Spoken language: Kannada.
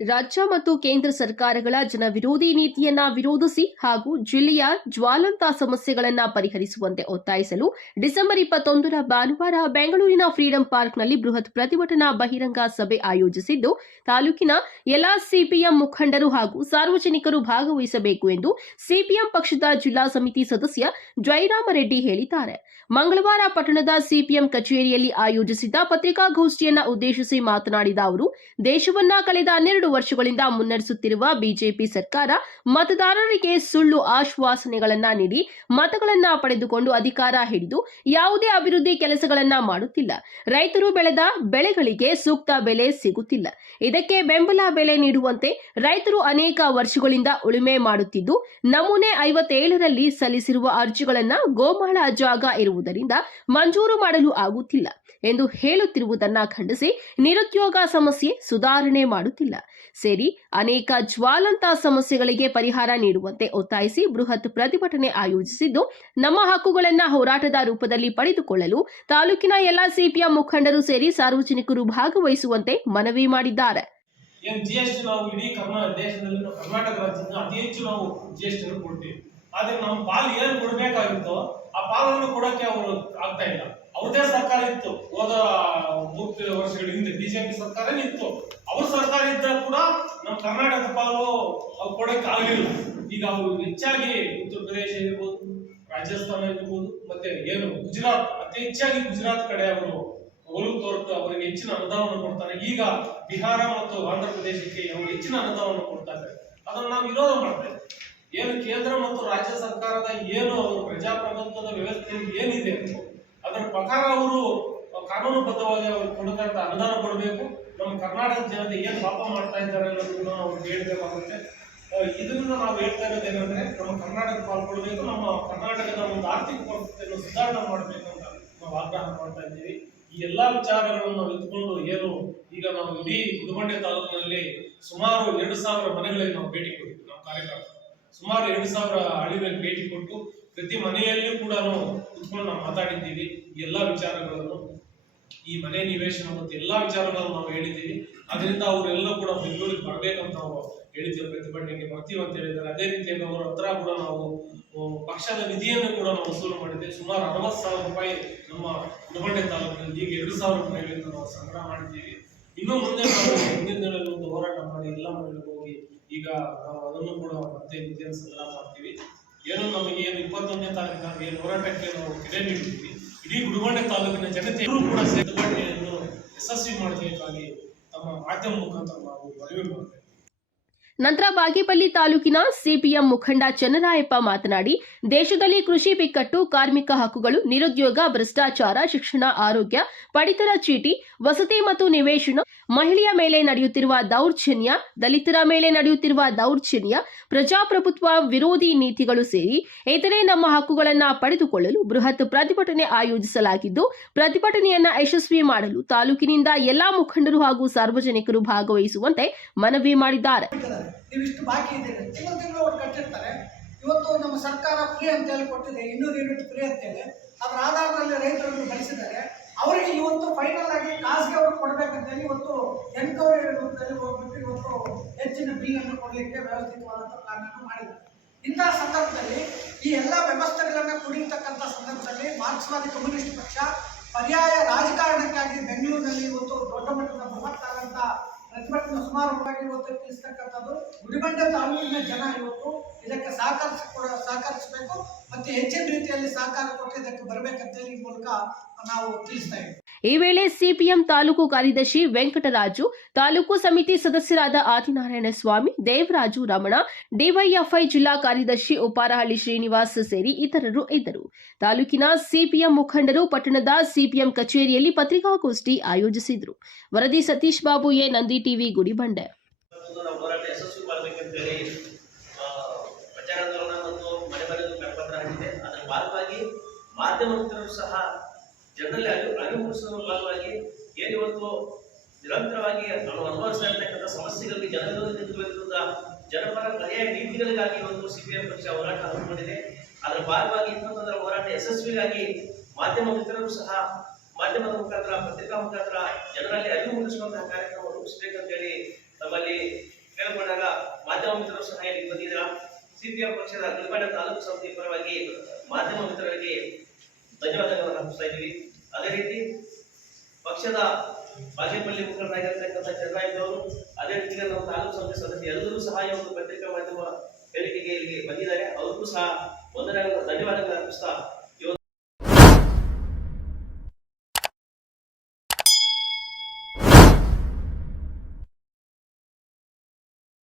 ರಾಜ್ಯ ಮತ್ತು ಕೇಂದ್ರ ಸರ್ಕಾರಗಳ ಜನವಿರೋಧಿ ನೀತಿಯನ್ನ ವಿರೋಧಿಸಿ ಹಾಗೂ ಜಿಲ್ಲೆಯ ಜ್ವಾಲಂತ ಸಮಸ್ಯೆಗಳನ್ನು ಪರಿಹರಿಸುವಂತೆ ಒತ್ತಾಯಿಸಲು ಡಿಸೆಂಬರ್ 21ರ ಭಾನುವಾರ ಬೆಂಗಳೂರಿನ ಫ್ರೀಡಂ ಪಾರ್ಕ್ನಲ್ಲಿ ಬೃಹತ್ ಪ್ರತಿಭಟನಾ ಬಹಿರಂಗ ಸಭೆ ಆಯೋಜಿಸಿದ್ದು ತಾಲೂಕಿನ ಎಲ್ಲಾ ಸಿಪಿಎಂ ಮುಖಂಡರು ಹಾಗೂ ಸಾರ್ವಜನಿಕರು ಭಾಗವಹಿಸಬೇಕು ಎಂದು ಸಿಪಿಎಂ ಪಕ್ಷದ ಜಿಲ್ಲಾ ಸಮಿತಿ ಸದಸ್ಯ ಜಯರಾಮರೆಡ್ಡಿ ಹೇಳಿದ್ದಾರೆ. ಮಂಗಳವಾರ ಪಟ್ಟಣದ ಸಿಪಿಎಂ ಕಚೇರಿಯಲ್ಲಿ ಆಯೋಜಿಸಿದ್ದ ಪತ್ರಿಕಾಗೋಷ್ಠಿಯನ್ನು ಉದ್ದೇಶಿಸಿ ಮಾತನಾಡಿದ ಅವರು, ದೇಶವನ್ನ ಕಳೆದ 12 ವರ್ಷಗಳಿಂದ ಮುನ್ನಡೆಸುತ್ತಿರುವ ಬಿಜೆಪಿ ಸರ್ಕಾರ ಮತದಾರರಿಗೆ ಸುಳ್ಳು ಆಶ್ವಾಸನೆಗಳನ್ನ ನೀಡಿ ಮತಗಳನ್ನ ಪಡೆದುಕೊಂಡು ಅಧಿಕಾರ ಹಿಡಿದು ಯಾವುದೇ ಅಭಿವೃದ್ಧಿ ಕೆಲಸಗಳನ್ನ ಮಾಡುತ್ತಿಲ್ಲ. ರೈತರು ಬೆಳೆದ ಬೆಳೆಗಳಿಗೆ ಸೂಕ್ತ ಬೆಲೆ ಸಿಗುತ್ತಿಲ್ಲ. ಇದಕ್ಕೆ ಬೆಂಬಲ ಬೆಲೆ ನೀಡುವಂತೆ ರೈತರು ಅನೇಕ ವರ್ಷಗಳಿಂದ ಉಳುಮೆ ಮಾಡುತ್ತಿದ್ದು, ನಮೂನೆ 57ರಲ್ಲಿ ಸಲ್ಲಿಸಿರುವ ಅರ್ಜಿಗಳನ್ನ ಗೋಮಾಳ ಜಾಗ ಇರುವುದರಿಂದ ಮಂಜೂರು ಮಾಡಲು ಆಗುತ್ತಿಲ್ಲ ಎಂದು ಹೇಳುತ್ತಿರುವುದನ್ನು ಖಂಡಿಸಿ ನಿರುದ್ಯೋಗ ಸಮಸ್ಯೆ ಸುಧಾರಣೆ ಮಾಡುತ್ತಿಲ್ಲ ಸೇರಿ ಅನೇಕ ಜ್ವಾಲಂತ ಸಮಸ್ಯೆಗಳಿಗೆ ಪರಿಹಾರ ನೀಡುವಂತೆ ಒತ್ತಾಯಿಸಿ ಬೃಹತ್ ಪ್ರತಿಭಟನೆ ಆಯೋಜಿಸಿದ್ದು, ನಮ್ಮ ಹಕ್ಕುಗಳನ್ನು ಹೋರಾಟದ ರೂಪದಲ್ಲಿ ಪಡೆದುಕೊಳ್ಳಲು ತಾಲೂಕಿನ ಎಲ್ಲ ಸಿಪಿಎಂ ಮುಖಂಡರು ಸೇರಿ ಸಾರ್ವಜನಿಕರು ಭಾಗವಹಿಸುವಂತೆ ಮನವಿ ಮಾಡಿದ್ದಾರೆ. ಜಿಎಸ್ಟಿ ನಾವು ಇಡೀ ದೇಶದಲ್ಲಿ ಕರ್ನಾಟಕ ರಾಜ್ಯದಿಂದ ಅತಿ ಹೆಚ್ಚು ನಾವು ಜಿಎಸ್ಟಿ ಕೊಡ್ತೀವಿ. ಆದ್ರೆ ನಮ್ಮ ಪಾಲು ಏನು ಕೊಡಬೇಕಾಗಿತ್ತೋ ಆ ಪಾಲನ್ನು ಕೊಡಕ್ಕೆ ಅವರು ಆಗ್ತಾ ಇಲ್ಲ. ಅವ್ರದೇ ಸರ್ಕಾರ ಇತ್ತು, ಹೋದ 3 ವರ್ಷಗಳ ಹಿಂದೆ ಬಿಜೆಪಿ ಸರ್ಕಾರನೇ ಇತ್ತು. ಅವ್ರ ಸರ್ಕಾರ ಇದ್ದಾಗ ಕೂಡ ನಮ್ಮ ಕರ್ನಾಟಕದ ಪಾಲು ಅವ್ರು ಕೊಡಕ್ಕೆ ಆಗಲಿಲ್ಲ. ಈಗ ಅವರು ಹೆಚ್ಚಾಗಿ ಉತ್ತರ ಪ್ರದೇಶ ಇರ್ಬೋದು, ರಾಜಸ್ಥಾನ ಇರ್ಬೋದು, ಮತ್ತೆ ಏನು ಗುಜರಾತ್, ಅತಿ ಹೆಚ್ಚಾಗಿ ಗುಜರಾತ್ ಕಡೆ ಅವರು ಒಲವು ತೋರ್ತು ಅವರಿಗೆ ಹೆಚ್ಚಿನ ಅನುದಾನವನ್ನು ಕೊಡ್ತಾರೆ. ಈಗ ಬಿಹಾರ ಮತ್ತು ಆಂಧ್ರ ಪ್ರದೇಶಕ್ಕೆ ಅವರು ಹೆಚ್ಚಿನ ಅನುದಾನವನ್ನು ಕೊಡ್ತಾ ಇದ್ದಾರೆ. ಅದನ್ನು ನಾವು ವಿರೋಧ ಮಾಡ್ತಾ ಇದ್ದೇವೆ. ಏನು ಕೇಂದ್ರ ಮತ್ತು ರಾಜ್ಯ ಸರ್ಕಾರದ ಏನು ಅವರು ಪ್ರಜಾಪ್ರಭುತ್ವದ ವ್ಯವಸ್ಥೆ ಏನಿದೆ ಅದರ ಪ್ರಕಾರ ಅವರು ಕಾನೂನುಬದ್ಧವಾಗಿ ಅವರು ಕೊಡತಕ್ಕಂಥ ಅನುದಾನ ಕೊಡಬೇಕು. ನಮ್ಮ ಕರ್ನಾಟಕದ ಜನತೆ ಏನು ಪಾಪ ಮಾಡ್ತಾ ಇದ್ದಾರೆ ಅನ್ನೋದನ್ನ ನಾವು ಹೇಳಬೇಕಾಗುತ್ತೆ. ಇದರಿಂದ ನಾವು ಹೇಳ್ತಾ ಇರೋದೇನೆಂದ್ರೆ ನಮ್ಮ ಕರ್ನಾಟಕ ಪಾಲ್ಗೊಳ್ಬೇಕು, ನಮ್ಮ ಕರ್ನಾಟಕದ ಒಂದು ಆರ್ಥಿಕ ಪರಿಸ್ಥಿತಿಯನ್ನು ಸುಧಾರಣೆ ಮಾಡಬೇಕು ಅಂತ ನಾವು ಆಗ್ರಹ ಮಾಡ್ತಾ ಇದ್ದೀವಿ. ಈ ಎಲ್ಲಾ ವಿಚಾರಗಳನ್ನು ನಾವು ಎತ್ಕೊಂಡು ಏನು ಈಗ ನಾವು ಇಡೀ ಗುಡಿಬಂಡೆ ತಾಲೂಕಿನಲ್ಲಿ ಸುಮಾರು 2000 ಮನೆಗಳಿಗೆ ನಾವು ಭೇಟಿ ಕೊಟ್ಟಿದ್ವಿ. ನಮ್ಮ ಕಾರ್ಯಕರ್ತರು ಸುಮಾರು 2000 ಹಳ್ಳಿಗಳಿಗೆ ಭೇಟಿ ಕೊಟ್ಟು ಪ್ರತಿ ಮನೆಯಲ್ಲಿಯೂ ಕೂಡ ಕುತ್ಕೊಂಡು ನಾವು ಮಾತಾಡಿದ್ದೀವಿ. ಈ ಎಲ್ಲಾ ವಿಚಾರಗಳನ್ನು, ಈ ಮನೆ ನಿವೇಶನ ಮತ್ತು ಎಲ್ಲಾ ವಿಚಾರಗಳನ್ನು ನಾವು ಹೇಳಿದ್ದೀವಿ. ಅದರಿಂದ ಅವರೆಲ್ಲ ಕೂಡ ಬೆಂಗಳೂರಿಗೆ ಬರ್ಬೇಕಂತ ನಾವು ಹೇಳಿದ್ದೀವಿ. ಪ್ರತಿಭಟನೆಗೆ ಬರ್ತೀವಿ ಅಂತ ಹೇಳಿದ್ದಾರೆ. ಅದೇ ರೀತಿಯಾಗಿ ಅವರ ಹತ್ರ ಕೂಡ ನಾವು ಪಕ್ಷದ ನಿಧಿಯನ್ನು ಕೂಡ ನಾವು ವಸೂಲು ಮಾಡಿದ್ದೇವೆ. ಸುಮಾರು 60,000 ರೂಪಾಯಿ ನಮ್ಮ ಗುಡಿಬಂಡೆ ತಾಲೂಕಿನಲ್ಲಿ ಈಗ 2,000 ರೂಪಾಯಿಗಳಿಂದ ನಾವು ಸಂಗ್ರಹ ಮಾಡಿದ್ದೀವಿ. ಇನ್ನು ಮುಂದೆ ನಾವು ಮುಂದಿನ ದಿನಗಳಲ್ಲಿ ಒಂದು ಹೋರಾಟ ಮಾಡಿ ಎಲ್ಲ ಮನೆಗಳಿಗೆ ಹೋಗಿ ಈಗ ನಾವು ಅದನ್ನು ಕೂಡ ಮತ್ತೆ ನಿಧಿಯನ್ನು ಸಂಗ್ರಹ ಮಾಡ್ತೀವಿ. ಏನು ನಮಗೆ ಏನು 21ನೇ ತಾರೀಕು ನಾವು ಏನು ಹೋರಾಟಕ್ಕೆ ನಾವು ಕರೆ ನೀಡಿದ್ದೀವಿ, ಇಡೀ ಗುಡಿಬಂಡೆ ತಾಲೂಕಿನ ಜನತೆಯೂ ಕೂಡ ಪ್ರತಿಭಟನೆಯನ್ನು ಯಶಸ್ವಿ ಮಾಡಬೇಕಾಗಿ ತಮ್ಮ ಮಾಧ್ಯಮ ಮುಖಾಂತರ ನಾವು ಮನವಿ ಮಾಡ್ತೇವೆ. ನಂತರ ಬಾಗೇಪಲ್ಲಿ ತಾಲೂಕಿನ ಸಿಪಿಎಂ ಮುಖಂಡ ಚನ್ನರಾಯಪ್ಪ ಮಾತನಾಡಿ, ದೇಶದಲ್ಲಿ ಕೃಷಿ ಬಿಕ್ಕಟ್ಟು, ಕಾರ್ಮಿಕ ಹಕ್ಕುಗಳು, ನಿರುದ್ಯೋಗ, ಭ್ರಷ್ಟಾಚಾರ, ಶಿಕ್ಷಣ, ಆರೋಗ್ಯ, ಪಡಿತರ ಚೀಟಿ, ವಸತಿ ಮತ್ತು ನಿವೇಶನ, ಮಹಿಳೆಯ ಮೇಲೆ ನಡೆಯುತ್ತಿರುವ ದೌರ್ಜನ್ಯ, ದಲಿತರ ಮೇಲೆ ನಡೆಯುತ್ತಿರುವ ದೌರ್ಜನ್ಯ, ಪ್ರಜಾಪ್ರಭುತ್ವ ವಿರೋಧಿ ನೀತಿಗಳು ಸೇರಿ ಇತರೆ ನಮ್ಮ ಹಕ್ಕುಗಳನ್ನು ಪಡೆದುಕೊಳ್ಳಲು ಬೃಹತ್ ಪ್ರತಿಭಟನೆ ಆಯೋಜಿಸಲಾಗಿದ್ದು, ಪ್ರತಿಭಟನೆಯನ್ನ ಯಶಸ್ವಿ ಮಾಡಲು ತಾಲೂಕಿನಿಂದ ಎಲ್ಲಾ ಮುಖಂಡರು ಹಾಗೂ ಸಾರ್ವಜನಿಕರು ಭಾಗವಹಿಸುವಂತೆ ಮನವಿ ಮಾಡಿದ್ದಾರೆ. ನೀವಿಷ್ಟು ಬಾಕಿ ಇದ್ದೀರಿ, ತಿಂಗಳು ಒಟ್ಟು ಕಟ್ಟಿರ್ತಾರೆ. ಇವತ್ತು ನಮ್ಮ ಸರ್ಕಾರ ಫ್ರೀ ಅಂತ ಹೇಳಿ ಕೊಟ್ಟಿದೆ, 200 ಯೂನಿಟ್ ಫ್ರೀ ಅಂತೇಳಿ. ಅದರ ಆಧಾರದಲ್ಲಿ ರೈತರನ್ನು ಬಳಸಿದ್ದಾರೆ. ಅವರಿಗೆ ಇವತ್ತು ಫೈನಲ್ ಆಗಿ ಖಾಸಗಿ ಅವರು ಕೊಡಬೇಕಂತೇಳಿ ಇವತ್ತು ಎನ್ಕ್ವೈರಿ ರೂಪದಲ್ಲಿ ಹೋಗ್ಬಿಟ್ಟು ಇವತ್ತು ಹೆಚ್ಚಿನ ಬಿಲ್ಲನ್ನು ಕೊಡಲಿಕ್ಕೆ ವ್ಯವಸ್ಥಿತವಾದಂಥ ಪ್ಲಾನನ್ನು ಮಾಡಿದ್ದಾರೆ. ಇಂತಹ ಸಂದರ್ಭದಲ್ಲಿ ಈ ಎಲ್ಲ ವ್ಯವಸ್ಥೆಗಳನ್ನು ಕುಡಿಯತಕ್ಕಂಥ ಸಂದರ್ಭದಲ್ಲಿ ಮಾರ್ಕ್ಸ್ವಾದಿ ಕಮ್ಯುನಿಸ್ಟ್ ಪಕ್ಷ ಪರ್ಯಾಯ ರಾಜಕಾರಣಕ್ಕಾಗಿ ಬೆಂಗಳೂರಿನಲ್ಲಿ ಇವತ್ತು ದೊಡ್ಡ ಮಟ್ಟದ ಬೃಹತ್ತಾದಂಥ ಪ್ರತಿಭಟನೆ ಸುಮಾರು ಇವತ್ತು ತಿಳಿಸ್ತಕ್ಕಂಥದ್ದು. ಗುಡಿಬಂಡೆ ತಾಲೂಕಿನ ಜನ ಇವತ್ತು ಇದಕ್ಕೆ ಸಹಕರಿಸಬೇಕು ಮತ್ತು ಹೆಚ್ಚಿನ ರೀತಿಯಲ್ಲಿ ಸಹಕಾರ ಕೊಟ್ಟು ಇದಕ್ಕೆ ಬರಬೇಕಂತೇಳಿ ಈ ಮೂಲಕ ನಾವು ತಿಳಿಸ್ತಾ ಇದ್ದೀವಿ. ಈ ವೇಳೆ ಸಿಪಿಎಂ ತಾಲೂಕು ಕಾರ್ಯದರ್ಶಿ ವೆಂಕಟರಾಜು, ತಾಲೂಕು ಸಮಿತಿ ಸದಸ್ಯರಾದ ಆದಿನಾರಾಯಣ ಸ್ವಾಮಿ, ದೇವರಾಜು, ರಮಣ, ಡಿವೈಎಫ್ಐ ಜಿಲ್ಲಾ ಕಾರ್ಯದರ್ಶಿ ಉಪಾರಹಳ್ಳಿ ಶ್ರೀನಿವಾಸ್ ಸೇರಿ ಇತರರು ಇದ್ದರು. ತಾಲೂಕಿನ ಸಿಪಿಎಂ ಮುಖಂಡರು ಪಟ್ಟಣದ ಸಿಪಿಎಂ ಕಚೇರಿಯಲ್ಲಿ ಪತ್ರಿಕಾಗೋಷ್ಠಿ ಆಯೋಜಿಸಿದರು. ವರದಿ ಸತೀಶ್ ಬಾಬು, ಎ ನಂದಿ ಟಿವಿ, ಗುಡಿಬಂಡೆ. ಜನರಲ್ಲಿ ಅರಿವು ಮೂಡಿಸುವ ಭಾಗವಾಗಿ ಏನಿವತ್ತು ನಿರಂತರವಾಗಿ ನಾವು ಅನುಭವಿಸ್ತಾ ಇರ್ತಕ್ಕಂಥ ಸಮಸ್ಯೆಗಳಿಗೆ ಜನವಿರೋಧ ಜನಪರ ಪರ್ಯಾಯ ನೀತಿಗಳಿಗಾಗಿ ಇವತ್ತು ಸಿಪಿಎಂ ಪಕ್ಷ ಹೋರಾಟ ಹಮ್ಮಿಕೊಂಡಿದೆ. ಅದರ ಭಾಗವಾಗಿ 21ರ ಹೋರಾಟ ಯಶಸ್ವಿಗಾಗಿ ಮಾಧ್ಯಮ ಮಿತ್ರರು ಸಹ ಮಾಧ್ಯಮದ ಮುಖಾಂತರ, ಪತ್ರಿಕಾ ಮುಖಾಂತರ ಜನರಲ್ಲಿ ಅರಿವು ಮೂಡಿಸುವಂತಹ ಕಾರ್ಯಕ್ರಮ ರೂಪಿಸಬೇಕಂತೇಳಿ ನಮ್ಮಲ್ಲಿ ಕೇಳ್ಕೊಂಡಾಗ ಮಾಧ್ಯಮ ಮಿತ್ರರು ಸಹ ಇಲ್ಲಿಗೆ ಬಂದಿದ್ದೀರಾ. ಸಿಪಿಎಂ ಪಕ್ಷದ ಗುಲ್ಬರ್ಗ ತಾಲೂಕು ಸಮಿತಿ ಪರವಾಗಿ ಮಾಧ್ಯಮ ಮಿತ್ರರಿಗೆ ಧನ್ಯವಾದಗಳನ್ನು ಅರ್ಪಿಸ್ತಾ ಇದ್ದೀವಿ. ಅದೇ ರೀತಿ ಪಕ್ಷದ ಬಾಗೇಪಲ್ಲಿ ಮುಖಂಡರಾಗಿರ್ತಕ್ಕಂಥ ಚಂದ್ರಾಯವರು, ಅದೇ ರೀತಿ ನಮ್ಮ ತಾಲೂಕು ಸಮಿತಿ ಸದಸ್ಯರು ಎಲ್ಲರೂ ಸಹ ಈ ಒಂದು ಪತ್ರಿಕಾ ಮಾಧ್ಯಮ ಹೇಳಿಕೆಗೆ ಇಲ್ಲಿಗೆ ಬಂದಿದ್ದಾರೆ. ಅವ್ರಿಗೂ ಸಹ ಧನ್ಯವಾದಗಳನ್ನು ಅರ್ಪಿಸ್ತಾ